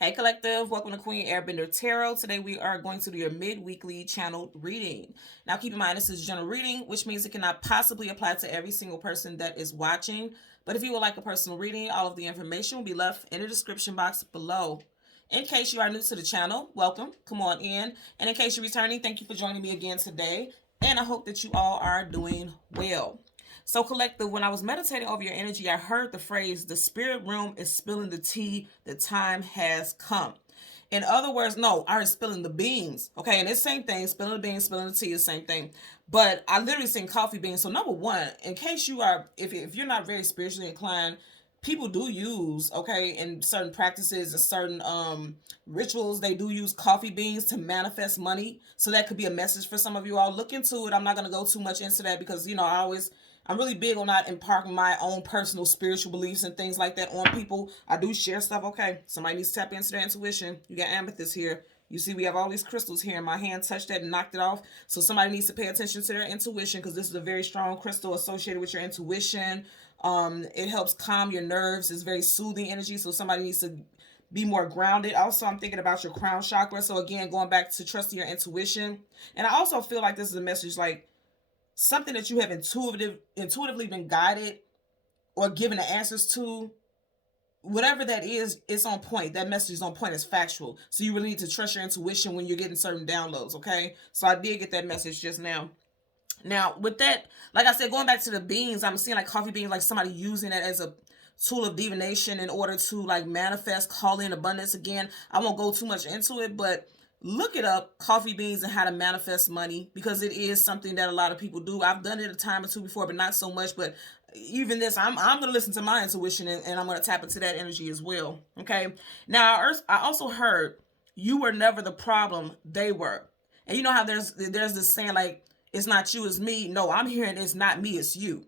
Hey Collective, welcome to Queen Airbender Tarot. Today we are going to do your mid-weekly channel reading. Now keep in mind this is general reading, which means it cannot possibly apply to every single person that is watching. But if you would like a personal reading, all of the information will be left in the description box below. In case you are new to the channel, welcome, come on in. And in case you're returning, thank you for joining me again today. And I hope that you all are doing well. So, Collective, when I was meditating over your energy, I heard the phrase, the spirit realm is spilling the tea, the time has come. In other words, no, I heard spilling the beans. Okay, and it's the same thing, spilling the beans, spilling the tea is the same thing. But I literally seen coffee beans. So, number one, in case you are, if you're not very spiritually inclined, people do use, okay, in certain practices and certain rituals, they do use coffee beans to manifest money. So that could be a message for some of you all. Look into it. I'm not going to go too much into that because I'm really big on not imparting my own personal spiritual beliefs and things like that on people. I do share stuff. Okay, somebody needs to tap into their intuition. You got amethyst here. You see, we have all these crystals here, and my hand touched that and knocked it off. So somebody needs to pay attention to their intuition because this is a very strong crystal associated with your intuition. It helps calm your nerves. It's very soothing energy. So somebody needs to be more grounded. Also, I'm thinking about your crown chakra. So again, going back to trusting your intuition. And I also feel like this is a message like something that you have intuitively been guided or given the answers to. Whatever that is, it's on point. That message is on point. It's factual. So you really need to trust your intuition when you're getting certain downloads, okay? So I did get that message just now. Now, with that, like I said, going back to the beans, I'm seeing like coffee beans, like somebody using it as a tool of divination in order to like manifest, call in abundance again. I won't go too much into it, but look it up, coffee beans and how to manifest money, because it is something that a lot of people do. I've done it a time or two before, but not so much. But even this, I'm gonna listen to my intuition and I'm gonna tap into that energy as well. Okay. Now, I also heard you were never the problem, they were. And you know how there's this saying like, it's not you, it's me. No, I'm hearing it's not me, it's you.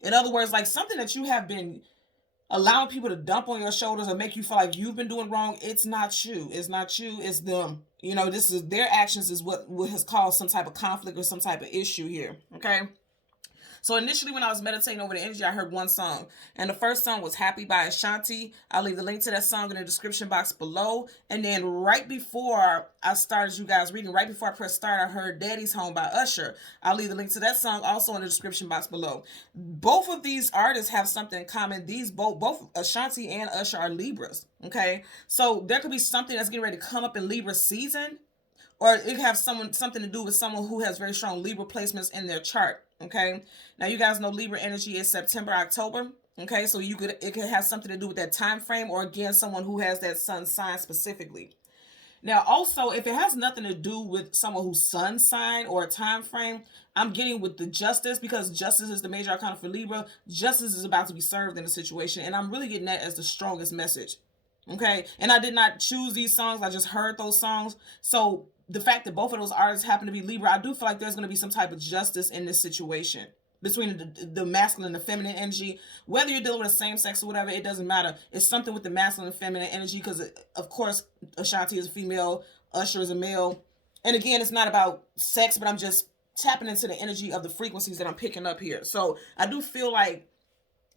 In other words, like something that you have been allowing people to dump on your shoulders or make you feel like you've been doing wrong, it's not you. It's not you, it's them. This is their actions is what has caused some type of conflict or some type of issue here. Okay. So initially when I was meditating over the energy, I heard one song. And the first song was Happy by Ashanti. I'll leave the link to that song in the description box below. And then right before I started you guys reading, right before I pressed start, I heard Daddy's Home by Usher. I'll leave the link to that song also in the description box below. Both of these artists have something in common. These both Ashanti and Usher are Libras. Okay. So there could be something that's getting ready to come up in Libra season, or it could have something to do with someone who has very strong Libra placements in their chart. Okay. Now you guys know Libra energy is September, October. Okay, so it could have something to do with that time frame, or again, someone who has that sun sign specifically. Now, also, if it has nothing to do with someone who's sun sign or a time frame, I'm getting with the justice, because justice is the major arcana for Libra. Justice is about to be served in a situation, and I'm really getting that as the strongest message. Okay, and I did not choose these songs. I just heard those songs. So the fact that both of those artists happen to be Libra, I do feel like there's going to be some type of justice in this situation between the masculine and the feminine energy. Whether you're dealing with the same sex or whatever, it doesn't matter. It's something with the masculine and feminine energy, because of course Ashanti is a female, Usher is a male. And again, it's not about sex, but I'm just tapping into the energy of the frequencies that I'm picking up here. So I do feel like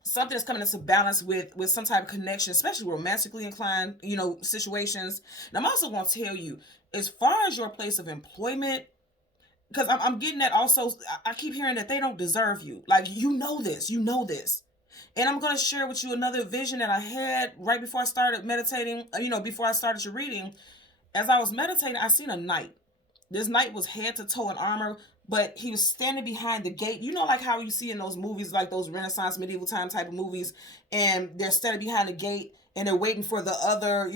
something is coming into balance with some type of connection, especially romantically inclined, situations. And I'm also going to tell you, as far as your place of employment, because I'm getting that also, I keep hearing that they don't deserve you. Like, this, And I'm going to share with you another vision that I had right before I started meditating, before I started your reading. As I was meditating, I seen a knight. This knight was head to toe in armor, but he was standing behind the gate. Like how you see in those movies, like those Renaissance medieval time type of movies, and they're standing behind the gate and they're waiting for the other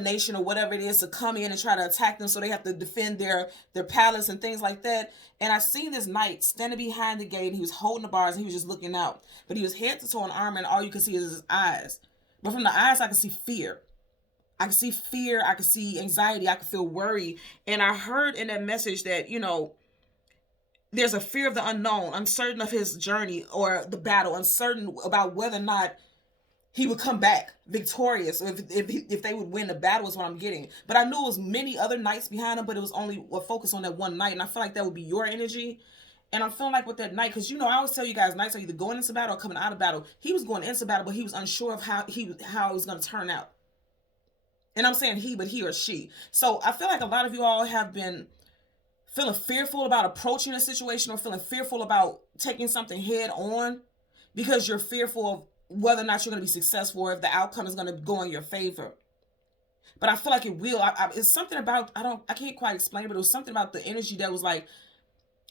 nation or whatever it is to come in and try to attack them, so they have to defend their palace and things like that. And I seen this knight standing behind the gate, and he was holding the bars and he was just looking out, but he was head to toe in armor, and all you could see is his eyes. But from the eyes, I could see fear. I could see fear, I could see anxiety, I could feel worry. And I heard in that message that, there's a fear of the unknown, uncertain of his journey or the battle, uncertain about whether or not he would come back victorious, or if they would win the battle, is what I'm getting. But I knew it was many other knights behind him, but it was only a focus on that one knight. And I feel like that would be your energy. And I'm feeling like with that knight, because I always tell you guys, knights are either going into battle or coming out of battle. He was going into battle, but he was unsure of how it was going to turn out. And I'm saying he, but he or she. So I feel like a lot of you all have been feeling fearful about approaching a situation or feeling fearful about taking something head on because you're fearful of whether or not you're going to be successful or if the outcome is going to go in your favor. But I feel like it will. It's something about, I can't quite explain it, but it was something about the energy that was like,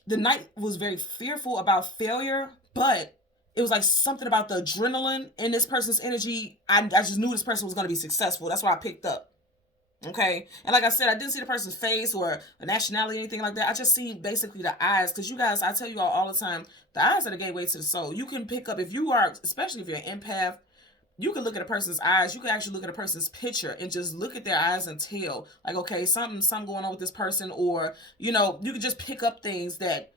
the night was very fearful about failure, but it was like something about the adrenaline in this person's energy. I just knew this person was going to be successful. That's what I picked up. Okay. And like I said, I didn't see the person's face or a nationality or anything like that. I just see basically the eyes. Because you guys, I tell you all the time, the eyes are the gateway to the soul. You can pick up, if you are, especially if you're an empath, you can look at a person's eyes. You can actually look at a person's picture and just look at their eyes and tell, like, okay, something going on with this person. Or, you can just pick up things that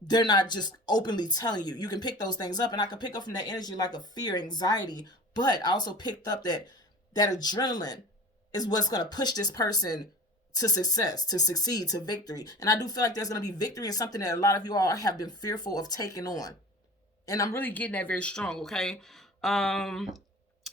they're not just openly telling you. You can pick those things up. And I can pick up from that energy like a fear, anxiety. But I also picked up that adrenaline is what's going to push this person to success, to succeed, to victory. And I do feel like there's going to be victory in something that a lot of you all have been fearful of taking on. And I'm really getting that very strong, okay?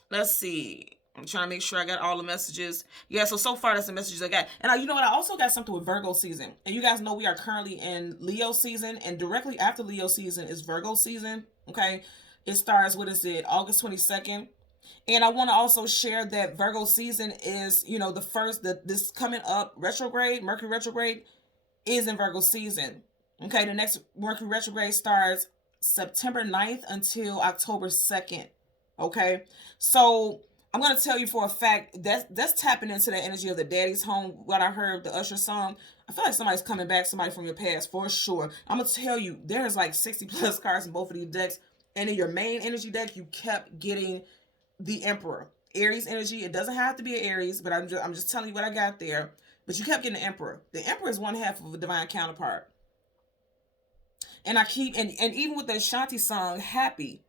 Let's see. I'm trying to make sure I got all the messages. Yeah, so far that's the messages I got. And you know what? I also got something with Virgo season. And you guys know we are currently in Leo season. And directly after Leo season is Virgo season, okay? It starts, August 22nd. And I want to also share that Virgo season is, this coming up retrograde, Mercury retrograde is in Virgo season. Okay, the next Mercury retrograde starts September 9th until October 2nd. Okay, so I'm going to tell you for a fact that's tapping into the energy of the Daddy's Home. What I heard, the Usher song. I feel like somebody's coming back, somebody from your past for sure. I'm going to tell you, there's like 60 plus cards in both of these decks. And in your main energy deck, you kept getting the Emperor. Aries energy. It doesn't have to be an Aries, but I'm just telling you what I got there. But you kept getting the Emperor. The Emperor is one half of a divine counterpart. And and even with the Ashanti song, Happy,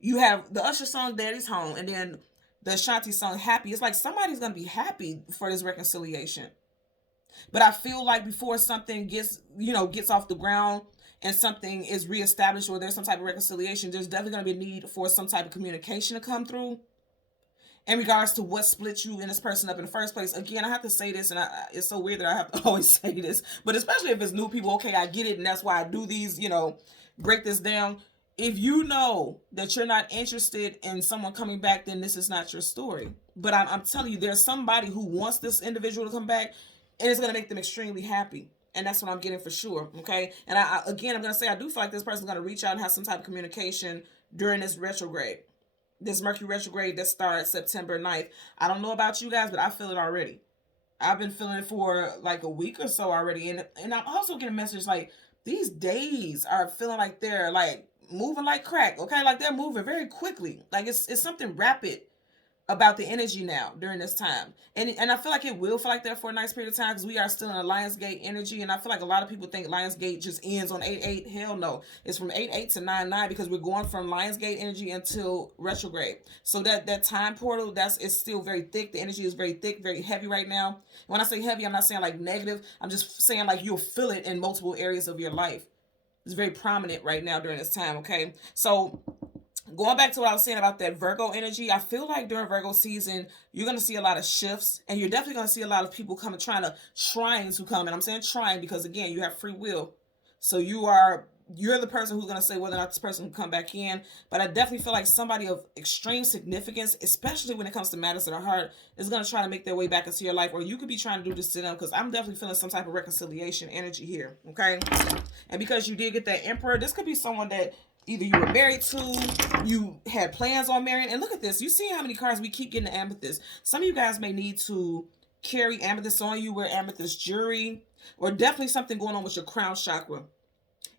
you have the Usher song, Daddy's Home, and then the Ashanti song, Happy. It's like somebody's going to be happy for this reconciliation. But I feel like before something gets off the ground and something is reestablished or there's some type of reconciliation, there's definitely going to be a need for some type of communication to come through in regards to what split you and this person up in the first place. Again, I have to say this, and it's so weird that I have to always say this, but especially if it's new people, okay, I get it, and that's why I do these, break this down. If you know that you're not interested in someone coming back, then this is not your story. But I'm telling you, there's somebody who wants this individual to come back, and it's going to make them extremely happy. And that's what I'm getting for sure, okay? And I'm going to say, I do feel like this person's going to reach out and have some type of communication during this retrograde. This Mercury retrograde that starts September 9th. I don't know about you guys, but I feel it already. I've been feeling it for like a week or so already. And I'm also getting a message like these days are feeling like they're like moving like crack, okay? Like they're moving very quickly. Like it's something rapid about the energy now during this time. And I feel like it will feel like that for a nice period of time because we are still in a Lionsgate energy. And I feel like a lot of people think Lionsgate just ends on 8/8. Hell no. It's from 8/8 to 9/9 because we're going from Lionsgate energy until retrograde. So that time portal, it's still very thick. The energy is very thick, very heavy right now. When I say heavy, I'm not saying like negative. I'm just saying like you'll feel it in multiple areas of your life. It's very prominent right now during this time, okay? So going back to what I was saying about that Virgo energy, I feel like during Virgo season, you're going to see a lot of shifts, and you're definitely going to see a lot of people trying to come. And I'm saying trying because, again, you have free will. So you're the person who's going to say whether or not this person can come back in. But I definitely feel like somebody of extreme significance, especially when it comes to matters of the heart, is going to try to make their way back into your life. Or you could be trying to do this to them because I'm definitely feeling some type of reconciliation energy here, okay? And because you did get that Emperor, this could be someone that either you were married to, you had plans on marrying. And look at this. You see how many cards we keep getting the amethyst. Some of you guys may need to carry amethyst on you, wear amethyst jewelry, or definitely something going on with your crown chakra.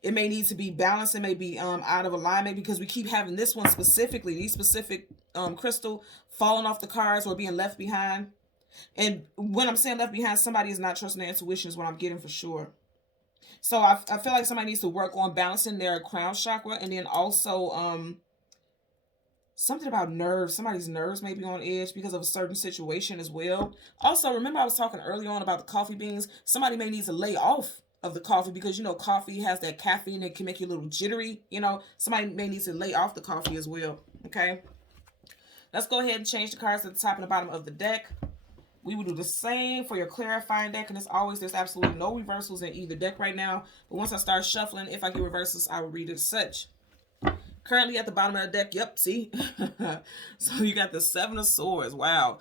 It may need to be balanced. It may be out of alignment because we keep having this one specifically, these specific crystal falling off the cards or being left behind. And when I'm saying left behind, somebody is not trusting their intuition is what I'm getting for sure. So I feel like somebody needs to work on balancing their crown chakra, and then also something about nerves. Somebody's nerves may be on edge because of a certain situation as well. Also, remember I was talking earlier on about the coffee beans. Somebody may need to lay off of the coffee because, coffee has that caffeine that can make you a little jittery. Somebody may need to lay off the coffee as well, okay? Let's go ahead and change the cards at the top and the bottom of the deck. We will do the same for your clarifying deck, and there's absolutely no reversals in either deck right now. But once I start shuffling, if I get reversals, I will read it as such. Currently at the bottom of the deck, yep, see? So you got the Seven of Swords. Wow.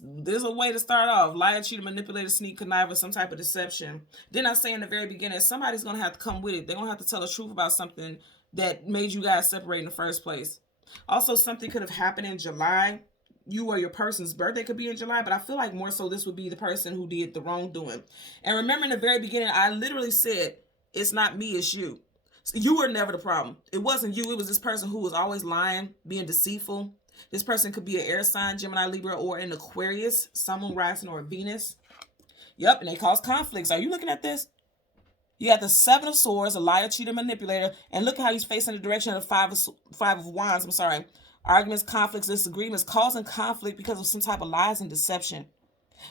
There's a way to start off. Liar, cheater, manipulator, sneak, conniver, some type of deception. Didn't I say in the very beginning, somebody's going to have to come with it. They're going to have to tell the truth about something that made you guys separate in the first place. Also, something could have happened in July. You or your person's birthday could be in July, but I feel like more so this would be the person who did the wrongdoing. And remember in the very beginning, I literally said, it's not me, it's you. So you were never the problem. It wasn't you. It was this person who was always lying, being deceitful. This person could be an air sign, Gemini, Libra, or an Aquarius, Sun, Moon, Rising, or Venus. Yep, and they cause conflicts. Are you looking at this? You got the Seven of Swords, a liar, cheater, manipulator, and look how he's facing the direction of the Five of Wands. I'm sorry. Arguments, conflicts, disagreements, causing conflict because of some type of lies and deception.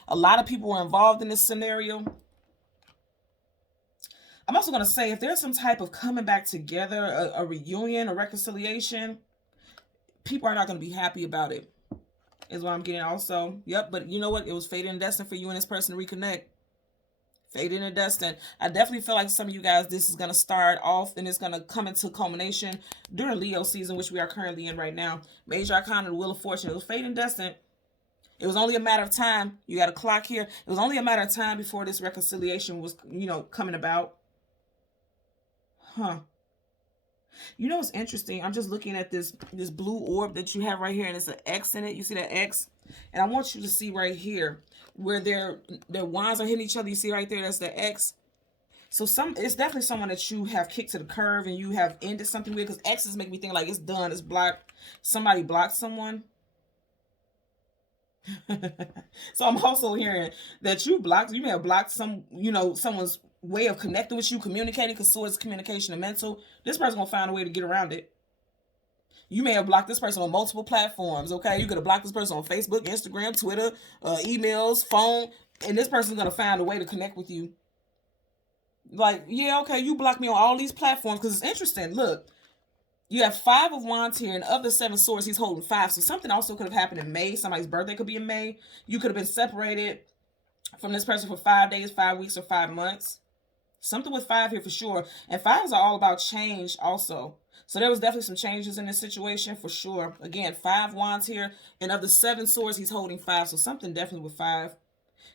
A lot of people were involved in this scenario. I'm also going to say if there's some type of coming back together, a reunion, a reconciliation, people are not going to be happy about it, is what I'm getting also. Yep, but you know what? It was fated and destined for you and this person to reconnect. Fated and destined. I definitely feel like some of you guys, this is going to start off and it's going to come into culmination during Leo season, which we are currently in right now. Major Arcana, the Wheel of Fortune. It was fated and destined. It was only a matter of time. You got a clock here. It was only a matter of time before this reconciliation was, coming about. Huh. You know what's interesting? I'm just looking at this blue orb that you have right here, and it's an X in it. You see that X? And I want you to see right here where their wands are hitting each other. You see right there, that's the X. So it's definitely someone that you have kicked to the curb and you have ended something with, because X's make me think like it's done, it's blocked. Somebody blocked someone. So I'm also hearing that you may have blocked someone's way of connecting with you, communicating, because swords, communication, and mental. This person gonna find a way to get around it. You may have blocked this person on multiple platforms, okay? You could have blocked this person on Facebook, Instagram, Twitter, emails, phone, and this person's gonna find a way to connect with you. Like, yeah, okay, you blocked me on all these platforms, because it's interesting. Look, you have Five of Wands here, and of the Seven Swords, he's holding 5. So something also could have happened in May. Somebody's birthday could be in May. You could have been separated from this person for 5 days, 5 weeks, or 5 months. Something with 5 here for sure. And 5s are all about change also. So there was definitely some changes in this situation for sure. Again, 5 wands here. And of the 7 swords, he's holding 5. So something definitely with 5.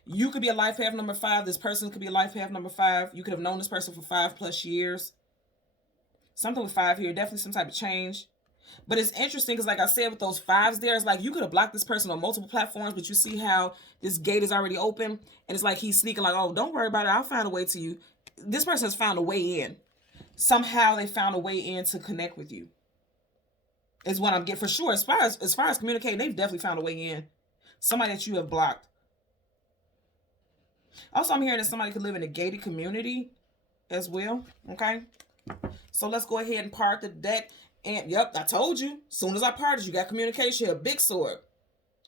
You could be a life path number 5. This person could be a life path number 5. You could have known this person for 5+ years. Something with 5 here. Definitely some type of change. But it's interesting because like I said, with those 5s there, it's like you could have blocked this person on multiple platforms, but you see how this gate is already open. And it's like he's sneaking like, oh, don't worry about it. I'll find a way to you. This person has found a way in. Somehow they found a way in to connect with you. Is what I'm getting for sure. As far as communicating, they've definitely found a way in. Somebody that you have blocked. Also, I'm hearing that somebody could live in a gated community as well. Okay. So let's go ahead and part the deck. And yep, I told you. Soon as I parted, you got communication. A big sword.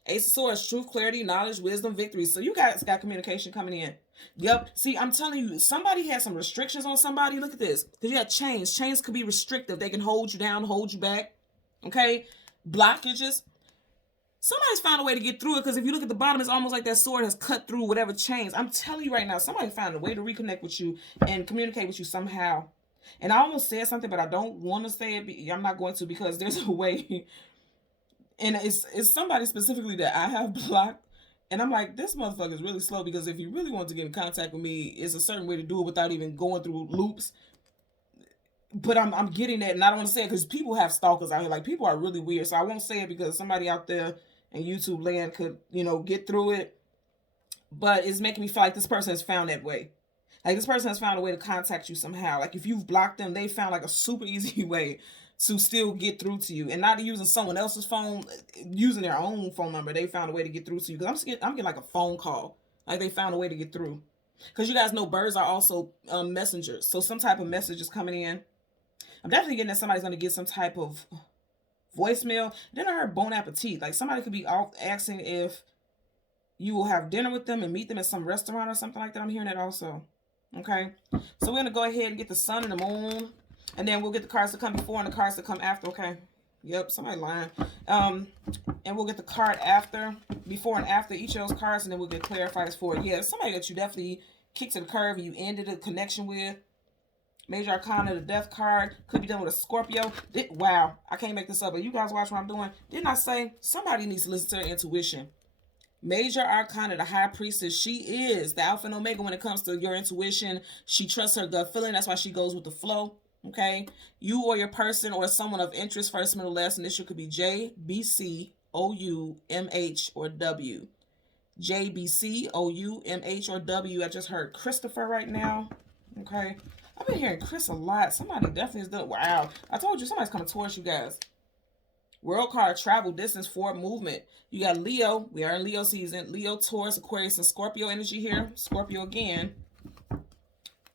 Ace of Swords, truth, clarity, knowledge, wisdom, victory. So you guys got communication coming in. Yep. See, I'm telling you, somebody had some restrictions on somebody. Look at this. Because you got chains. Chains could be restrictive. They can hold you down, hold you back. Okay? Blockages. Somebody's found a way to get through it, because if you look at the bottom, it's almost like that sword has cut through whatever chains. I'm telling you right now, somebody found a way to reconnect with you and communicate with you somehow. And I almost said something, but I don't want to say it. I'm not going to, because there's a way. And it's somebody specifically that I have blocked. And I'm like, this motherfucker is really slow, because if you really want to get in contact with me, it's a certain way to do it without even going through loops. But I'm getting that, and I don't want to say it because people have stalkers out here. Like, people are really weird. So I won't say it because somebody out there in YouTube land could, get through it. But it's making me feel like this person has found that way. Like, this person has found a way to contact you somehow. Like, if you've blocked them, they found like a super easy way to still get through to you, and not using someone else's phone, using their own phone number. They found a way to get through to you. Because I'm getting like a phone call. Like, they found a way to get through. Because you guys know birds are also messengers. So some type of message is coming in. I'm definitely getting that somebody's going to get some type of voicemail. Then I heard bon appetit. Like, somebody could be asking if you will have dinner with them and meet them at some restaurant or something like that. I'm hearing that also. Okay. So we're going to go ahead and get the sun and the moon. And then we'll get the cards that come before and the cards that come after. Okay. Yep, somebody lying. And we'll get the card after, before and after each of those cards, and then we'll get clarifiers for it. Yeah, somebody that you definitely kicked to the curb and you ended a connection with. Major Arcana, the Death card. Could be done with a Scorpio. Wow, I can't make this up, but you guys watch what I'm doing. Didn't I say somebody needs to listen to their intuition? Major Arcana, the High Priestess. She is the Alpha and Omega when it comes to your intuition. She trusts her gut feeling. That's why she goes with the flow. Okay, you or your person or someone of interest, first, middle, last initial could be J, B, C, O, U, M, H, or W. J, B, C, O, U, M, H, or W. I just heard Christopher right now. Okay, I've been hearing Chris a lot. Somebody definitely is doing. Wow, I told you somebody's coming towards you guys. World card, travel, distance, forward movement. You got Leo. We are in Leo season. Leo, Taurus, Aquarius, and Scorpio energy here. Scorpio again.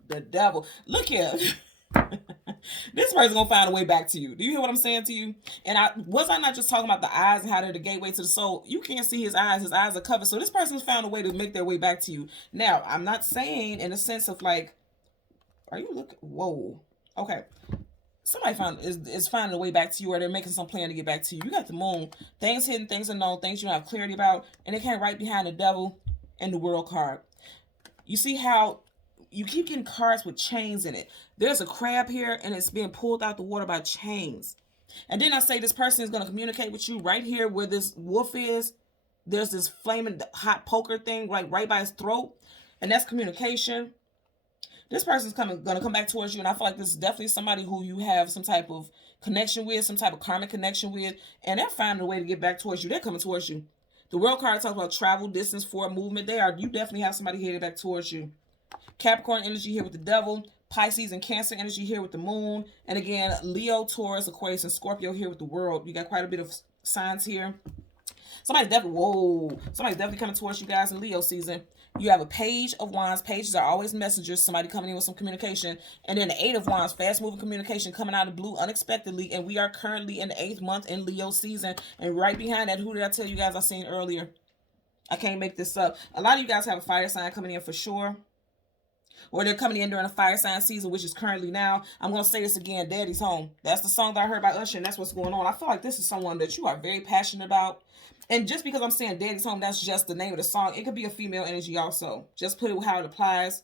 The devil. Look here. This person's gonna find a way back to you. Do you hear what I'm saying to you? And I not just talking about the eyes and how they're the gateway to the soul. You can't see his eyes. His eyes are covered. So this person's found a way to make their way back to you. Now, I'm not saying in the sense of like, are you looking? Whoa. Okay. Somebody is finding a way back to you, or they're making some plan to get back to you. You got the moon. Things hidden, things unknown, things you don't have clarity about, and it came right behind the devil and the world card. You see how you keep getting cards with chains in it. There's a crab here, and it's being pulled out the water by chains. And then I say this person is going to communicate with you right here where this wolf is. There's this flaming hot poker thing right by his throat, and that's communication. This person's going to come back towards you, and I feel like this is definitely somebody who you have some type of connection with, some type of karmic connection with, and they're finding a way to get back towards you. They're coming towards you. The world card talks about travel, distance, forward movement. You definitely have somebody headed back towards you. Capricorn energy here with the devil. Pisces and Cancer energy here with the moon. And again, Leo, Taurus, Aquarius, and Scorpio here with the world. You got quite a bit of signs here. Somebody's definitely coming towards you guys in Leo season. You have a Page of Wands. Pages are always messengers. Somebody coming in with some communication. And then the Eight of Wands, fast-moving communication coming out of the blue unexpectedly. And we are currently in the 8th month in Leo season. And right behind that, who did I tell you guys I seen earlier? I can't make this up. A lot of you guys have a fire sign coming in for sure. Or they're coming in during a fire sign season, which is currently now. I'm going to say this again, Daddy's Home. That's the song that I heard by Usher, and that's what's going on. I feel like this is someone that you are very passionate about. And just because I'm saying Daddy's Home, that's just the name of the song. It could be a female energy also. Just put it how it applies.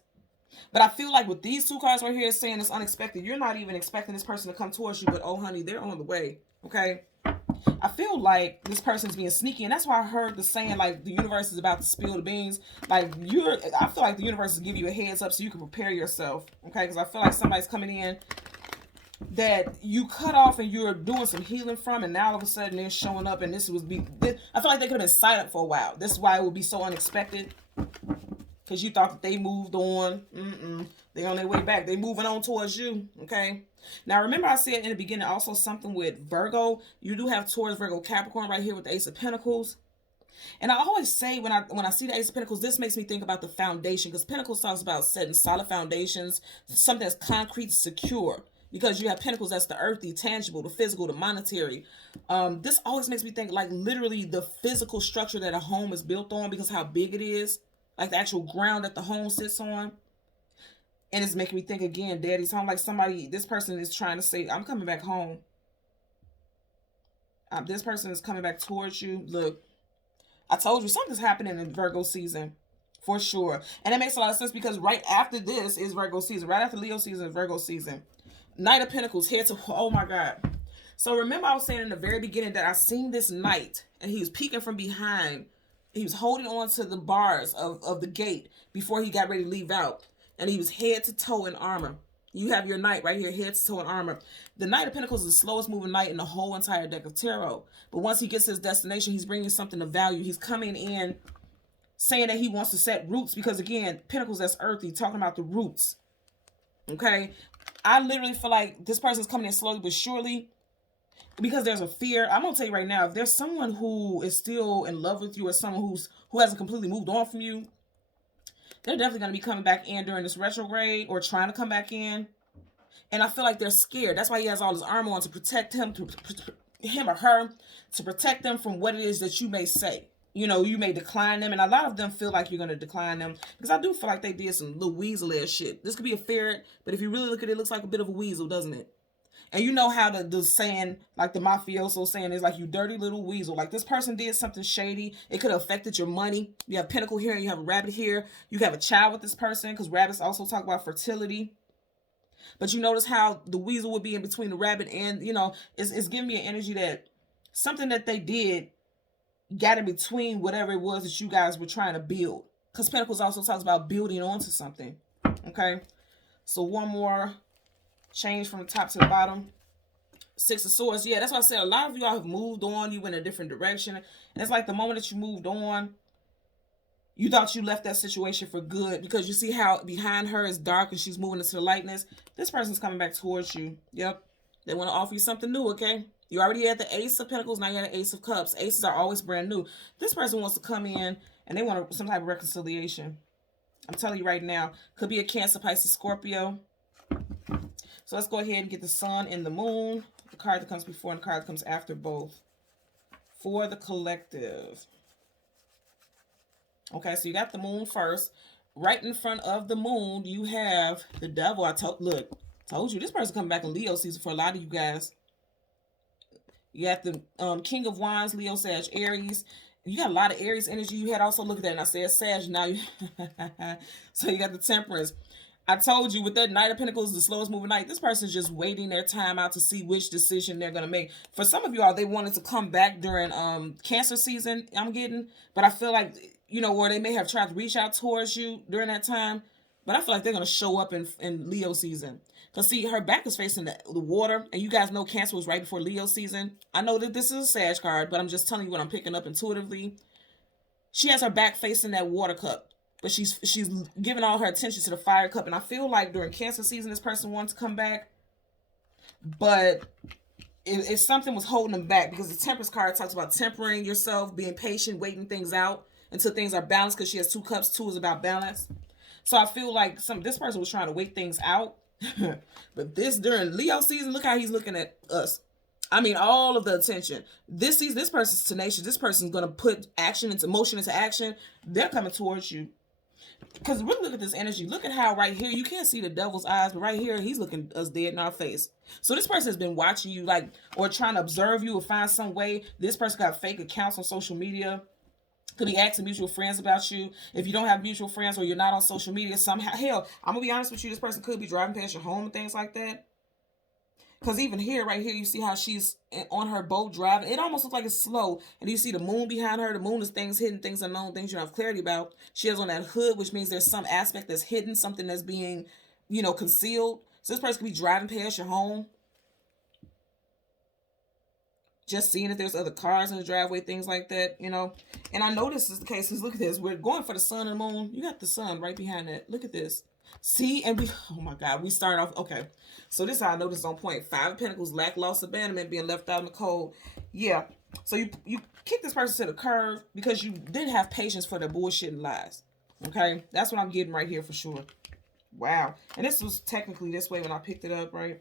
But I feel like with these two cards right here saying it's unexpected, you're not even expecting this person to come towards you, but oh honey, they're on the way. Okay? I feel like this person's being sneaky, and that's why I heard the saying like the universe is about to spill the beans. I feel like the universe is giving you a heads up so you can prepare yourself. Okay? Because I feel like somebody's coming in that you cut off and you're doing some healing from, and now all of a sudden they're showing up, and I feel like they could have been silent for a while. This is why it would be so unexpected, because you thought that they moved on. They're on their way back. They're moving on towards you. Okay? Now remember I said in the beginning also something with Virgo. You do have Taurus, Virgo, Capricorn right here with the Ace of Pentacles. And I always say when I see the Ace of Pentacles, this makes me think about the foundation, because Pentacles talks about setting solid foundations, something that's concrete, secure. Because you have Pentacles, that's the earthy, tangible, the physical, the monetary. This always makes me think like literally the physical structure that a home is built on, because how big it is, like the actual ground that the home sits on. And it's making me think again, Daddy's Home, like this person is trying to say, I'm coming back home. This person is coming back towards you. Look, I told you something's happening in Virgo season for sure. And it makes a lot of sense because right after this is Virgo season. Right after Leo season is Virgo season. Knight of Pentacles here to, oh my God. So remember I was saying in the very beginning that I seen this knight and he was peeking from behind. He was holding on to the bars of the gate before he got ready to leave out. And he was head to toe in armor. You have your knight right here, head to toe in armor. The Knight of Pentacles is the slowest moving knight in the whole entire deck of tarot. But once he gets to his destination, he's bringing something of value. He's coming in saying that he wants to set roots because, again, Pentacles, that's earthy, talking about the roots. Okay? I literally feel like this person's coming in slowly but surely because there's a fear. I'm going to tell you right now, if there's someone who is still in love with you or someone who hasn't completely moved on from you, they're definitely going to be coming back in during this retrograde or trying to come back in. And I feel like they're scared. That's why he has all his armor on to protect him, him or her, to protect them from what it is that you may say. You know, you may decline them. And a lot of them feel like you're going to decline them. Because I do feel like they did some little weasel-ass shit. This could be a ferret, but if you really look at it, it looks like a bit of a weasel, doesn't it? And you know how the saying, like the mafioso saying is like, you dirty little weasel. Like this person did something shady. It could have affected your money. You have Pentacle here and you have a Rabbit here. You have a child with this person because rabbits also talk about fertility. But you notice how the weasel would be in between the rabbit and, it's giving me an energy that something that they did got in between whatever it was that you guys were trying to build. Because Pentacles also talks about building onto something. Okay. So one more change from the top to the bottom. Six of Swords. Yeah, that's why I said a lot of y'all have moved on. You went a different direction. And it's like the moment that you moved on, you thought you left that situation for good, because you see how behind her is dark and she's moving into the lightness. This person's coming back towards you. Yep. They want to offer you something new, okay? You already had the Ace of Pentacles. Now you had the Ace of Cups. Aces are always brand new. This person wants to come in and they want some type of reconciliation. I'm telling you right now. Could be a Cancer, Pisces, Scorpio. So let's go ahead and get the Sun and the Moon. The card that comes before and the card that comes after both. For the collective. Okay, so you got the Moon first. Right in front of the Moon, you have the Devil. Told you this person coming back in Leo season for a lot of you guys. You got the King of Wands, Leo, Sag, Aries. You got a lot of Aries energy. You had also, look at that, and I said Sag. Now you so you got the Temperance. I told you with that Knight of Pentacles, the slowest moving knight, this person's just waiting their time out to see which decision they're going to make. For some of y'all, they wanted to come back during Cancer season, I'm getting. But I feel like, where they may have tried to reach out towards you during that time. But I feel like they're going to show up in Leo season. Because, see, her back is facing the water. And you guys know Cancer was right before Leo season. I know that this is a Sag card, but I'm just telling you what I'm picking up intuitively. She has her back facing that water cup. But she's giving all her attention to the fire cup. And I feel like during Cancer season, this person wants to come back. But if something was holding them back, because the Temperance card talks about tempering yourself, being patient, waiting things out until things are balanced, because she has 2 cups. 2 is about balance. So I feel like this person was trying to wait things out. But during Leo season, look how he's looking at us. I mean, all of the attention. This person's tenacious. This person's going to put motion into action. They're coming towards you. Because really look at this energy. Look at how right here, you can't see the devil's eyes, but right here, he's looking us dead in our face. So this person has been watching you, or trying to observe you or find some way. This person got fake accounts on social media. Could be asking mutual friends about you. If you don't have mutual friends or you're not on social media, somehow, hell, I'm going to be honest with you, this person could be driving past your home and things like that. Because even here, right here, you see how she's on her boat driving. It almost looks like it's slow. And you see the moon behind her. The moon is things hidden, things unknown, things you don't have clarity about. She has on that hood, which means there's some aspect that's hidden, something that's being, concealed. So this person could be driving past your home. Just seeing if there's other cars in the driveway, things like that, And I know this is the case, because look at this. We're going for the sun and the moon. You got the sun right behind that. Look at this. See, and oh my God, we start off, okay. So this is how I know this is on point. 5 of Pentacles, lack, loss, abandonment, being left out in the cold. Yeah. So you kick this person to the curb because you didn't have patience for their bullshit and lies. Okay. That's what I'm getting right here for sure. Wow. And this was technically this way when I picked it up, right?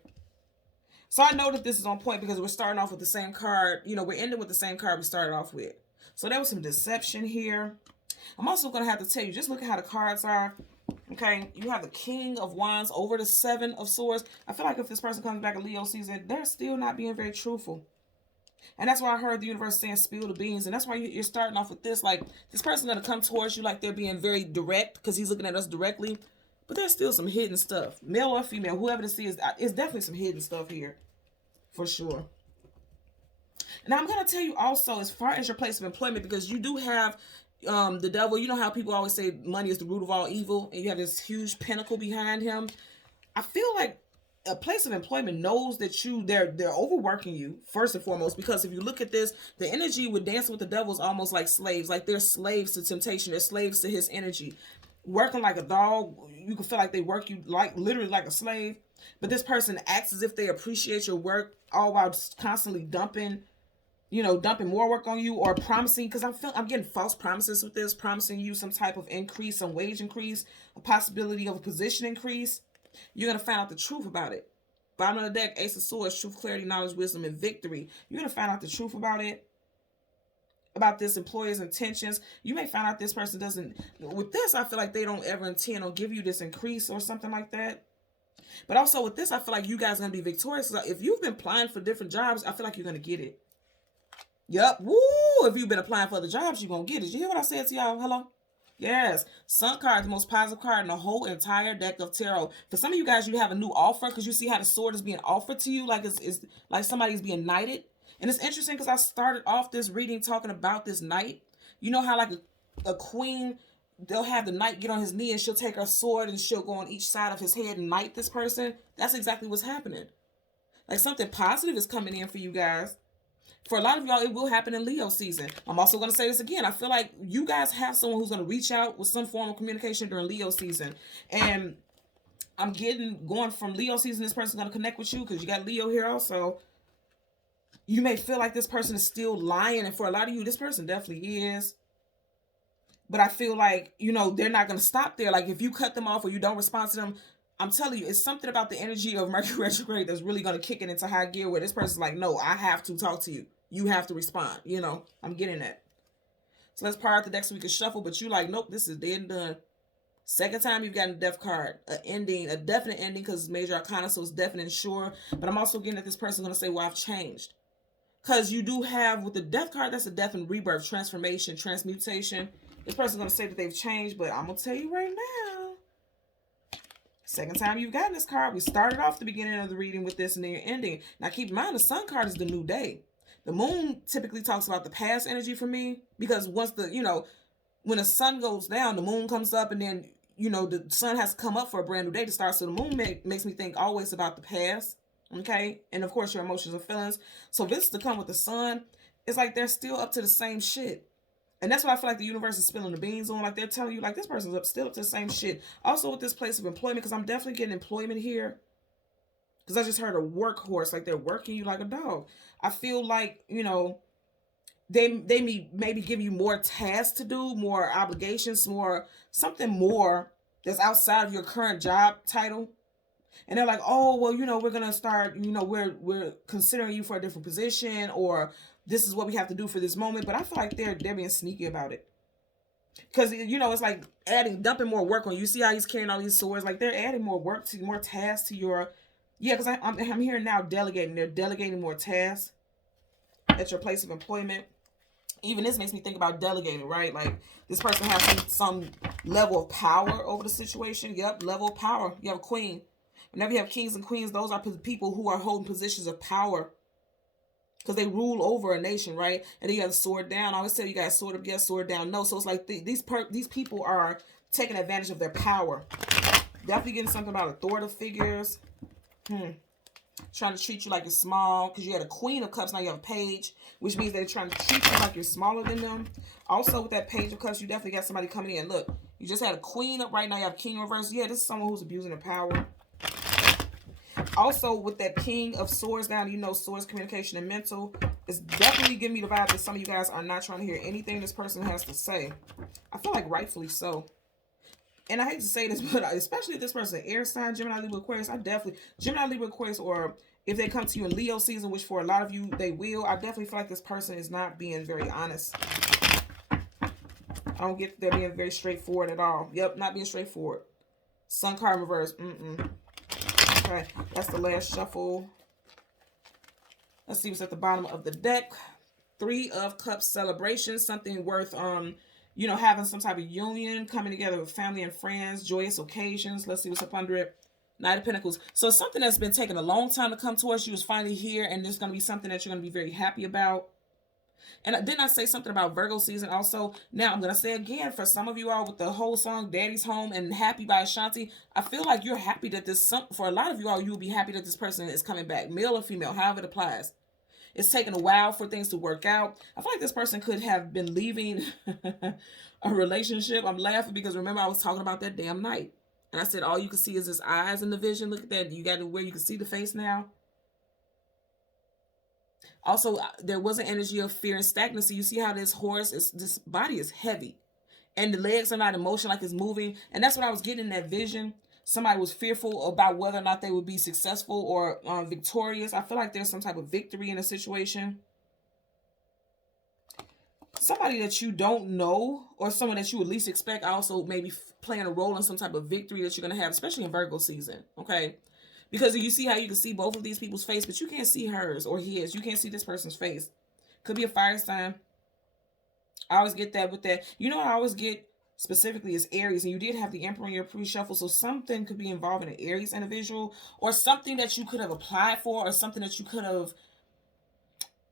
So I know that this is on point because we're starting off with the same card. We're ending with the same card we started off with. So there was some deception here. I'm also going to have to tell you, just look at how the cards are. Okay, you have the King of Wands over the 7 of Swords. I feel like if this person comes back in Leo season, they're still not being very truthful. And that's why I heard the universe saying spill the beans. And that's why you're starting off with this. Like, this person's going to come towards you like they're being very direct because he's looking at us directly. But there's still some hidden stuff. Male or female, whoever this is, it's definitely some hidden stuff here. For sure. Now, I'm going to tell you also, as far as your place of employment, because you do have the devil. You know how people always say money is the root of all evil, and you have this huge pinnacle behind him. I feel like a place of employment knows that they're overworking you first and foremost, because if you look at this, the energy with Dancing with the Devil is almost like slaves. Like they're slaves to temptation. They're slaves to his energy. Working like a dog, you can feel like they work you like literally like a slave. But this person acts as if they appreciate your work, all while just constantly dumping more work on you, or promising, because I'm getting false promises with this, promising you some type of increase, some wage increase, a possibility of a position increase. You're going to find out the truth about it. Bottom of the deck, Ace of Swords, truth, clarity, knowledge, wisdom, and victory. You're going to find out the truth about it, about this employer's intentions. You may find out this person doesn't, with this, I feel like they don't ever intend on give you this increase or something like that. But also with this, I feel like you guys are going to be victorious. If you've been applying for different jobs, I feel like you're going to get it. Yep. Woo! If you've been applying for other jobs, you're going to get it. Did you hear what I said to y'all? Hello? Yes. Sun card, the most positive card in the whole entire deck of tarot. For some of you guys, you have a new offer because you see how the sword is being offered to you, like it's like somebody's being knighted. And it's interesting because I started off this reading talking about this knight. You know how like a queen, they'll have the knight get on his knee and she'll take her sword and she'll go on each side of his head and knight this person. That's exactly what's happening. Like something positive is coming in for you guys. For a lot of y'all, it will happen in Leo season. I'm also going to say this again. I feel like you guys have someone who's going to reach out with some form of communication during Leo season. And I'm going from Leo season, this person's going to connect with you because you got Leo here also. You may feel like this person is still lying. And for a lot of you, this person definitely is. But I feel like, you know, they're not going to stop there. Like if you cut them off or you don't respond to them, I'm telling you, it's something about the energy of Mercury retrograde that's really going to kick it into high gear where this person's like, no, I have to talk to you. You have to respond. You know, I'm getting that. So let's power out the deck so we can shuffle. But you like, nope, this is dead and done. Second time you've gotten a death card. An ending, a definite ending because it's major arcana, so it's definite and sure. But I'm also getting that this person's going to say, well, I've changed. Because you do have, with the death card, that's a death and rebirth, transformation, transmutation. This person's going to say that they've changed, but I'm going to tell you right now. Second time you've gotten this card. We started off the beginning of the reading with this and then you're ending. Now keep in mind, the sun card is the new day. The moon typically talks about the past energy for me. Because once the, you know, when the sun goes down, the moon comes up and then, you know, the sun has to come up for a brand new day to start. So the moon makes me think always about the past. Okay? And of course your emotions and feelings. So this to come with the sun, it's like they're still up to the same shit. And that's what I feel like the universe is spilling the beans on. Like they're telling you, like this person's still up to the same shit. Also with this place of employment, because I'm definitely getting employment here. Because I just heard a workhorse, like they're working you like a dog. I feel like, you know, they maybe give you more tasks to do, more obligations, something more that's outside of your current job title. And they're like, oh, well, you know, we're going to start, you know, we're considering you for a different position, or this is what we have to do for this moment. But I feel like they're being sneaky about it. Because, you know, it's like dumping more work on you. See how he's carrying all these swords? Like they're adding more work to, more tasks to your, yeah, because I'm hearing now delegating. They're delegating more tasks at your place of employment. Even this makes me think about delegating, right? Like this person has some level of power over the situation. Yep, level of power. You have a queen. Whenever you have kings and queens, those are people who are holding positions of power because they rule over a nation, right? And then you got a sword down. I always tell you guys, sword up, yes, sword down. No, so it's like these people are taking advantage of their power. Definitely getting something about authoritative figures. Trying to treat you like you're small because you had a queen of cups, now you have a page, which means they're trying to treat you like you're smaller than them. Also with that page of cups, you definitely got somebody coming in. Look, you just had a queen up right now, you have a king in reverse. Yeah, this is someone who's abusing their power. Also with that king of swords down, you know, swords, communication, and mental, it's definitely giving me the vibe that some of you guys are not trying to hear anything this person has to say. I feel like rightfully so. And I hate to say this, but especially if this person air sign, Gemini, Libra, Aquarius, I definitely, Gemini, Libra, Aquarius, or if they come to you in Leo season, which for a lot of you, they will, I definitely feel like this person is not being very honest. I don't get they're being very straightforward at all. Yep, not being straightforward. Sun card in reverse. Okay, that's the last shuffle. Let's see what's at the bottom of the deck. 3 of Cups celebration, something worth, you know, having some type of union, coming together with family and friends, joyous occasions. Let's see what's up under it. Knight of Pentacles. So it's something that's been taking a long time to come towards you is finally here, and there's going to be something that you're going to be very happy about. And didn't I say something about Virgo season also? Now I'm going to say again, for some of you all with the whole song Daddy's Home and Happy by Ashanti, I feel like you're happy that for a lot of you all, you will be happy that this person is coming back, male or female, however it applies. It's taken a while for things to work out. I feel like this person could have been leaving a relationship. I'm laughing because remember I was talking about that damn night. And I said all you can see is his eyes in the vision. Look at that. You got to where you can see the face now. Also, there was an energy of fear and stagnancy. You see how this body is heavy. And the legs are not in motion like it's moving. And that's what I was getting in that vision. Somebody was fearful about whether or not they would be successful or victorious. I feel like there's some type of victory in a situation. Somebody that you don't know or someone that you would least expect also maybe playing a role in some type of victory that you're going to have, especially in Virgo season. Okay. Because you see how you can see both of these people's face, but you can't see hers or his. You can't see this person's face. Could be a fire sign. I always get that with that. You know what I always get specifically is Aries, and you did have the Emperor in your pre-shuffle, so something could be involving an Aries individual, or something that you could have applied for, or something that you could have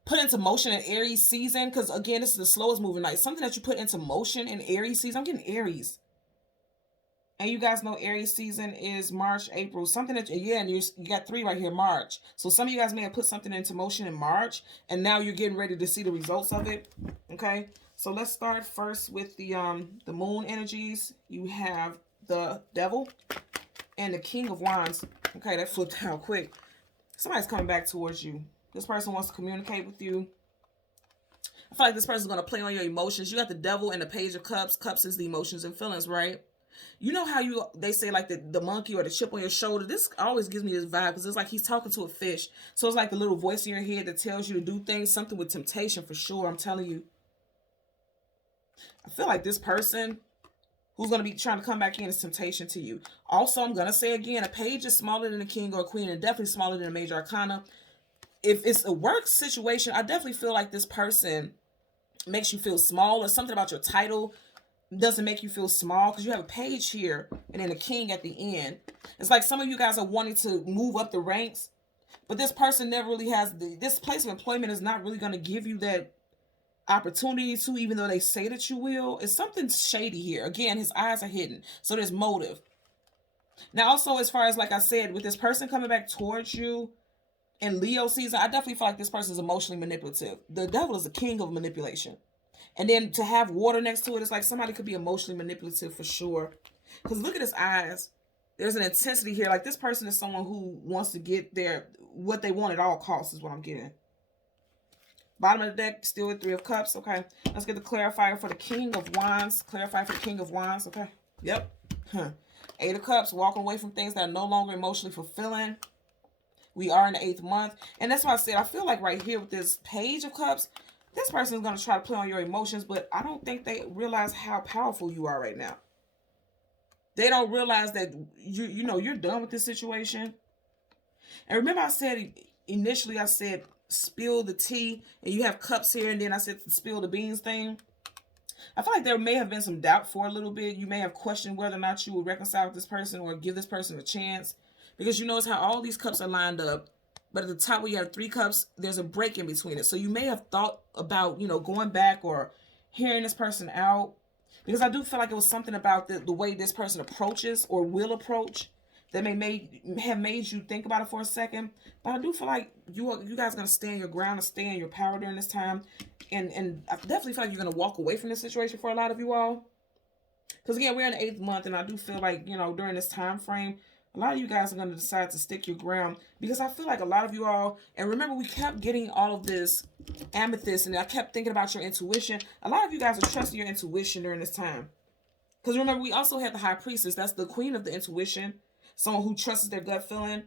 put into motion in Aries season. Because again, this is the slowest moving night. Something that you put into motion in Aries season. I'm getting Aries. And you guys know Aries season is March, April. Something that, yeah, and you got 3 right here, March. So some of you guys may have put something into motion in March, and now you're getting ready to see the results of it. Okay, so let's start first with the moon energies. You have the Devil and the King of Wands. Okay, that flipped out quick. Somebody's coming back towards you. This person wants to communicate with you. I feel like this person's going to play on your emotions. You got the Devil and the Page of Cups. Cups is the emotions and feelings, right? You know how they say like the monkey or the chip on your shoulder. This always gives me this vibe because it's like he's talking to a fish. So it's like the little voice in your head that tells you to do things. Something with temptation for sure. I'm telling you. I feel like this person who's going to be trying to come back in is temptation to you. Also, I'm going to say again, a page is smaller than a king or a queen, and definitely smaller than a major arcana. If it's a work situation, I definitely feel like this person makes you feel small, or something about your title doesn't make you feel small, because you have a page here and then a king at the end. It's like some of you guys are wanting to move up the ranks, but this person never really has this place of employment is not really going to give you that opportunity to, even though they say that you will. It's something shady here. Again, his eyes are hidden, so there's motive. Now also, as far as like I said, with this person coming back towards you in Leo season, I definitely feel like this person is emotionally manipulative. The Devil is the king of manipulation. And then to have water next to it, it's like somebody could be emotionally manipulative for sure. Because look at his eyes. There's an intensity here. Like this person is someone who wants to get what they want at all costs is what I'm getting. Bottom of the deck, still with 3 of Cups. Okay, let's get the clarifier for the King of Wands. Clarify for the King of Wands. Okay, yep. 8 of Cups, walking away from things that are no longer emotionally fulfilling. We are in the 8th month. And that's why I said, I feel like right here with this Page of Cups, this person is going to try to play on your emotions, but I don't think they realize how powerful you are right now. They don't realize that you're done with this situation. And remember I said initially, I said spill the tea, and you have cups here, and then I said spill the beans thing. I feel like there may have been some doubt for a little bit. You may have questioned whether or not you would reconcile with this person or give this person a chance, because you notice how all these cups are lined up. But at the top where you have 3 cups, there's a break in between it. So you may have thought about, going back or hearing this person out. Because I do feel like it was something about the way this person approaches or will approach that have made you think about it for a second. But I do feel like you guys are going to stand your ground and stand your power during this time. And I definitely feel like you're going to walk away from this situation for a lot of you all. Because again, we're in the 8th month, and I do feel like, during this time frame, a lot of you guys are going to decide to stick your ground, because I feel like a lot of you all, and remember we kept getting all of this amethyst, and I kept thinking about your intuition. A lot of you guys are trusting your intuition during this time. Because remember, we also had the High Priestess. That's the queen of the intuition. Someone who trusts their gut feeling.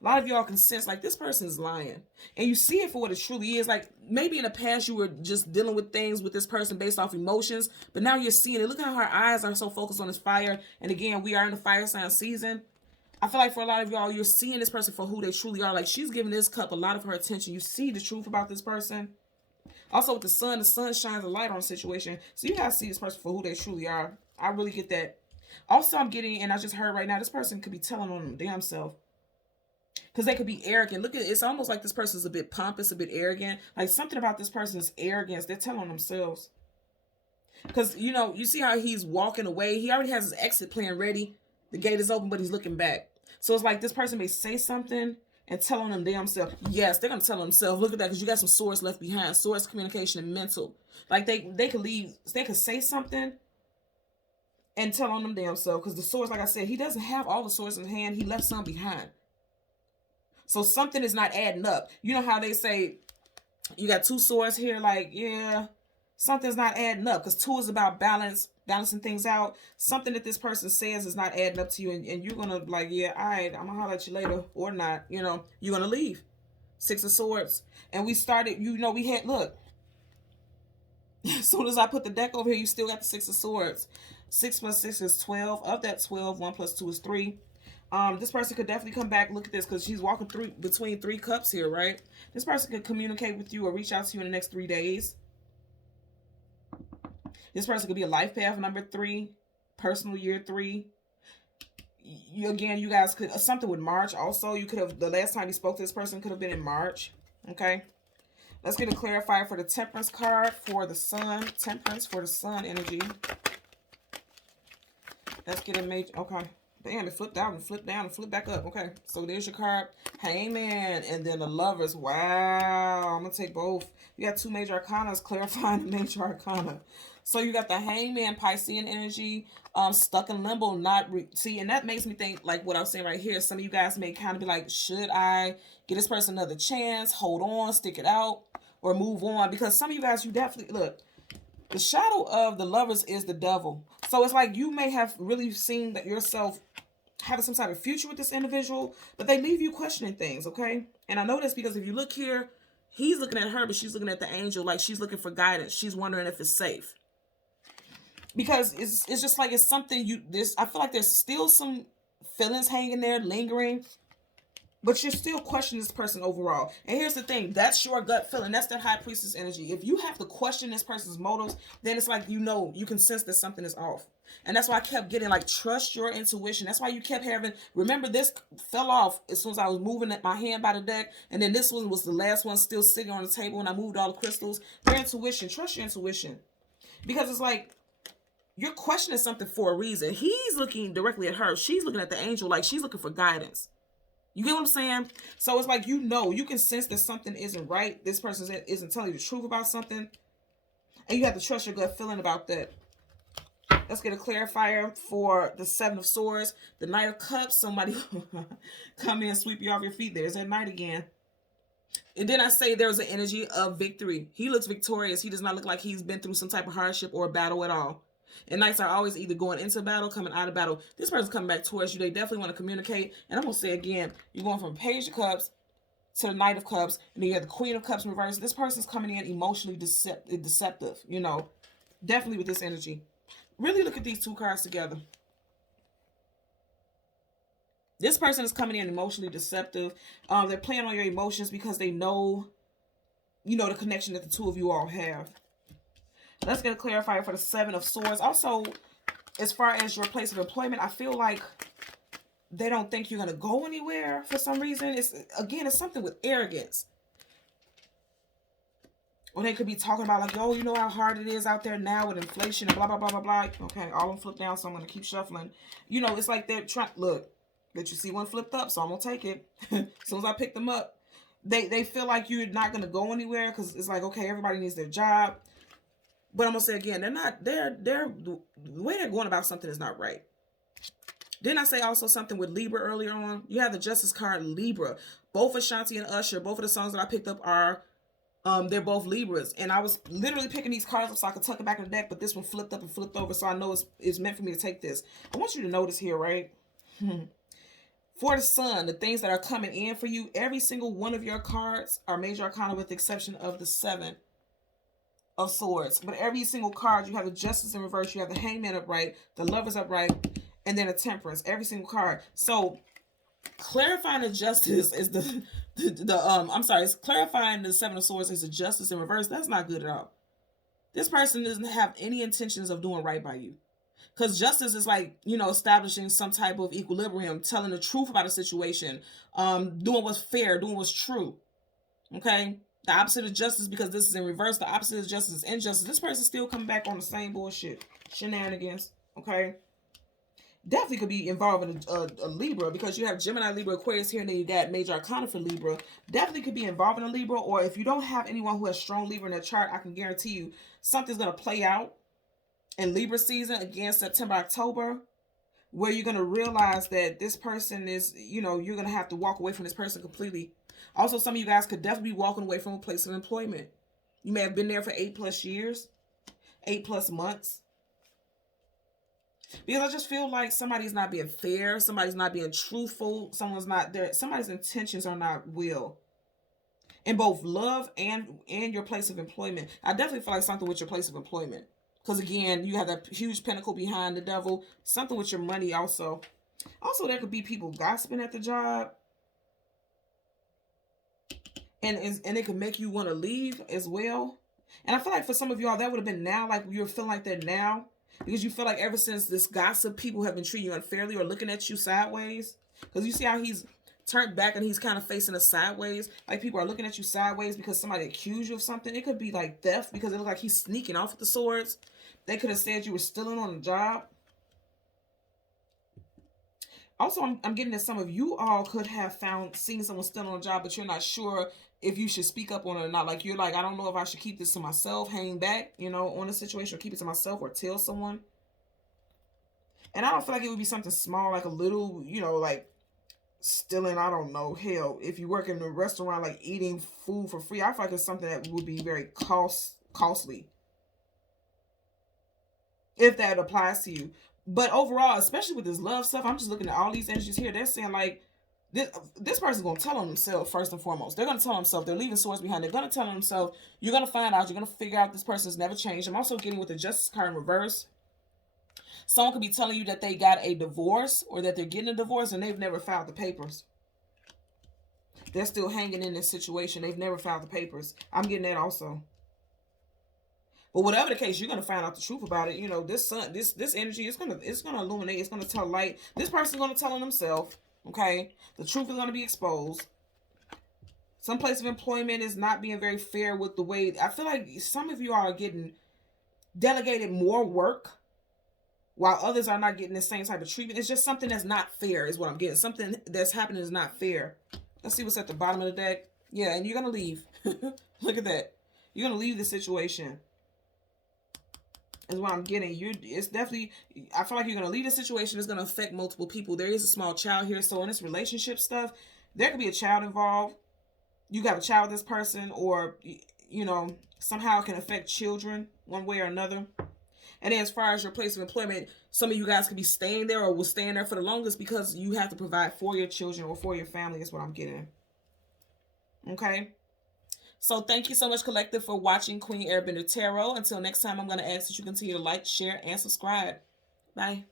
A lot of y'all can sense like this person's lying. And you see it for what it truly is. Like maybe in the past you were just dealing with things with this person based off emotions, but now you're seeing it. Look at how her eyes are so focused on this fire. And again, we are in the fire sign season. I feel like for a lot of y'all, you're seeing this person for who they truly are. Like she's giving this cup a lot of her attention. You see the truth about this person. Also with the sun shines a light on the situation. So you guys see this person for who they truly are. I really get that. Also, I'm getting, and I just heard right now, this person could be telling on them damn self. Because they could be arrogant. Look at it. It's almost like this person's a bit pompous, a bit arrogant. Like something about this person's arrogance. They're telling themselves. Because, you see how he's walking away. He already has his exit plan ready. The gate is open, but he's looking back. So it's like this person may say something and tell on them damn self. Yes, they're going to tell themselves. Look at that, because you got some swords left behind. Swords, communication, and mental. Like they could leave. They could say something and tell on them damn self. Because the swords, like I said, he doesn't have all the swords in his hand. He left some behind. So something is not adding up. You know how they say you got 2 swords here? Like, yeah, something's not adding up. Because 2 is about balancing things out. Something that this person says is not adding up to you. And you're going to be like, yeah, all right, I'm going to holler at you later. Or not. You're going to leave. 6 of Swords. And we started, we had, look. As soon as I put the deck over here, you still got the 6 of Swords. 6 plus 6 is 12. Of that 12, 1 plus 2 is 3. This person could definitely come back. Look at this, because she's walking through between 3 cups here, right? This person could communicate with you or reach out to you in the next 3 days. This person could be a life path number 3, personal year 3. You guys could something with March also. You could have, the last time you spoke to this person could have been in March. Okay. Let's get a clarifier for the Temperance card for the Sun. Temperance for the Sun energy. Let's get a major. Okay. Damn, it flipped out and flipped down and flipped back up. Okay. So there's your card. Hangman. And then the Lovers. Wow. I'm going to take both. You got 2 major arcanas clarifying the major arcana. So you got the Hangman, Piscean energy, stuck in limbo, see, and that makes me think, like what I was saying right here, some of you guys may kind of be like, should I give this person another chance, hold on, stick it out, or move on? Because some of you guys, you definitely, look, the shadow of the Lovers is the devil. So it's like you may have really seen that yourself having some type of future with this individual, but they leave you questioning things, okay? And I know this because if you look here, he's looking at her, but she's looking at the angel, like she's looking for guidance. She's wondering if it's safe. Because it's just like it's something I feel like there's still some feelings hanging there, lingering, but you're still questioning this person overall. And here's the thing, that's your gut feeling. That's that High Priestess energy. If you have to question this person's motives, then it's like, you can sense that something is off. And that's why I kept getting like, trust your intuition. That's why you kept having, remember this fell off as soon as I was moving my hand by the deck. And then this one was the last one still sitting on the table when I moved all the crystals. Your intuition, trust your intuition. Because it's like, you're questioning something for a reason. He's looking directly at her. She's looking at the angel like she's looking for guidance. You get what I'm saying? So it's like, you can sense that something isn't right. This person isn't telling you the truth about something. And you have to trust your gut feeling about that. Let's get a clarifier for the 7 of Swords. The Knight of Cups. Somebody come in and sweep you off your feet. There's that Knight again. And then I say there's an energy of victory. He looks victorious. He does not look like he's been through some type of hardship or battle at all. And Knights are always either going into battle, coming out of battle. This person's coming back towards you. They definitely want to communicate. And I'm going to say again, you're going from Page of Cups to the Knight of Cups. And then you have the Queen of Cups in reverse. This person's coming in emotionally deceptive, Definitely with this energy. Really look at these 2 cards together. This person is coming in emotionally deceptive. They're playing on your emotions because they know, the connection that the 2 of you all have. Let's get a clarifier for the 7 of Swords. Also, as far as your place of employment, I feel like they don't think you're going to go anywhere for some reason. It's something with arrogance. Or they could be talking about like, oh, you know how hard it is out there now with inflation and blah, blah, blah, blah, blah. Okay, all of them flipped down, so I'm going to keep shuffling. It's like they're trying, look, that you see one flipped up, so I'm going to take it. As soon as I pick them up, they feel like you're not going to go anywhere because it's like, okay, everybody needs their job. But I'm going to say again, the way they're going about something is not right. Didn't I say also something with Libra earlier on? You have the Justice card, Libra. Both Ashanti and Usher, both of the songs that I picked up are, they're both Libras. And I was literally picking these cards up so I could tuck it back in the deck, but this one flipped up and flipped over, so I know it's meant for me to take this. I want you to notice here, right? For the Sun, the things that are coming in for you, every single one of your cards are major arcana with the exception of the 7 of Swords. But every single card, you have the Justice in reverse, you have the Hangman upright, the Lovers upright, and then a Temperance. Every single card. So clarifying the Justice is it's clarifying the 7 of Swords is the Justice in reverse. That's not good at all. This person doesn't have any intentions of doing right by you. Because justice is like, establishing some type of equilibrium, telling the truth about a situation, doing what's fair, doing what's true. Okay? The opposite of justice, because this is in reverse, the opposite of justice is injustice. This person's still coming back on the same bullshit. Shenanigans. Okay? Definitely could be involved in a Libra, because you have Gemini, Libra, Aquarius here, and then you got major arcana for Libra. Definitely could be involved in a Libra, or if you don't have anyone who has strong Libra in their chart, I can guarantee you something's going to play out in Libra season, again, September, October, where you're going to realize that this person is, you're going to have to walk away from this person completely. Also, some of you guys could definitely be walking away from a place of employment. You may have been there for 8+ years, 8+ months. Because I just feel like somebody's not being fair, somebody's not being truthful, someone's not there, somebody's intentions are not real. In both love and your place of employment. I definitely feel like something with your place of employment. Because again, you have that huge pentacle behind the devil. Something with your money also. Also, there could be people gossiping at the job, and it could make you want to leave as well. And I feel like for some of y'all, that would have been now, like you're feeling like that now, because you feel like ever since this gossip, people have been treating you unfairly or looking at you sideways. Because you see how he's turned back and he's kind of facing us sideways. Like people are looking at you sideways because somebody accused you of something. It could be like theft because it looks like he's sneaking off with the swords. They could have said you were stealing on the job. Also, I'm getting that some of you all could have seen someone still on a job, but you're not sure if you should speak up on it or not. Like, you're like, I don't know if I should keep this to myself, hang back, on a situation, or keep it to myself, or tell someone. And I don't feel like it would be something small, like a little, like stealing, I don't know, hell, if you work in a restaurant, like eating food for free, I feel like it's something that would be very costly, if that applies to you. But overall, especially with this love stuff, I'm just looking at all these energies here. They're saying like this person's gonna tell on themselves first and foremost. They're gonna tell themselves. They're leaving swords behind. They're gonna tell themselves. You're gonna find out. You're gonna figure out this person's never changed. I'm also getting with the Justice card in reverse. Someone could be telling you that they got a divorce or that they're getting a divorce and they've never filed the papers. They're still hanging in this situation. They've never filed the papers. I'm getting that also. But whatever the case, you're gonna find out the truth about it. This sun, this energy is gonna illuminate. It's gonna tell light. This person's gonna tell on themselves. Okay, the truth is gonna be exposed. Some place of employment is not being very fair with the way. I feel like some of you are getting delegated more work, while others are not getting the same type of treatment. It's just something that's not fair, is what I'm getting. Something that's happening is not fair. Let's see what's at the bottom of the deck. Yeah, and you're gonna leave. Look at that. You're gonna leave the situation. Is what I'm getting. It's definitely, I feel like you're going to leave the situation. It's going to affect multiple people. There is a small child here. So in this relationship stuff, there could be a child involved. You got a child with this person, or, somehow it can affect children one way or another. And then as far as your place of employment, some of you guys could be staying there or will stay in there for the longest because you have to provide for your children or for your family, is what I'm getting. Okay. So thank you so much, Collective, for watching Queen Airbender Tarot. Until next time, I'm going to ask that you continue to like, share, and subscribe. Bye.